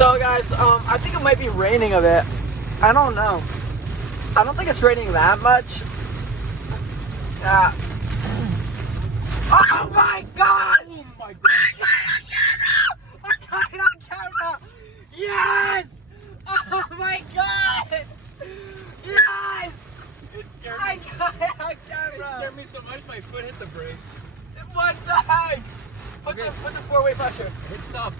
So guys, I think it might be raining a bit. I don't know. I don't think it's raining that much. Yeah. Oh my god! Oh my god! I got it on camera! Yes! Oh my god! Yes! It scared I me. got it on It camera! scared me so much my foot hit the brake. What the heck? Put Okay. the four-way pressure. Hit stop.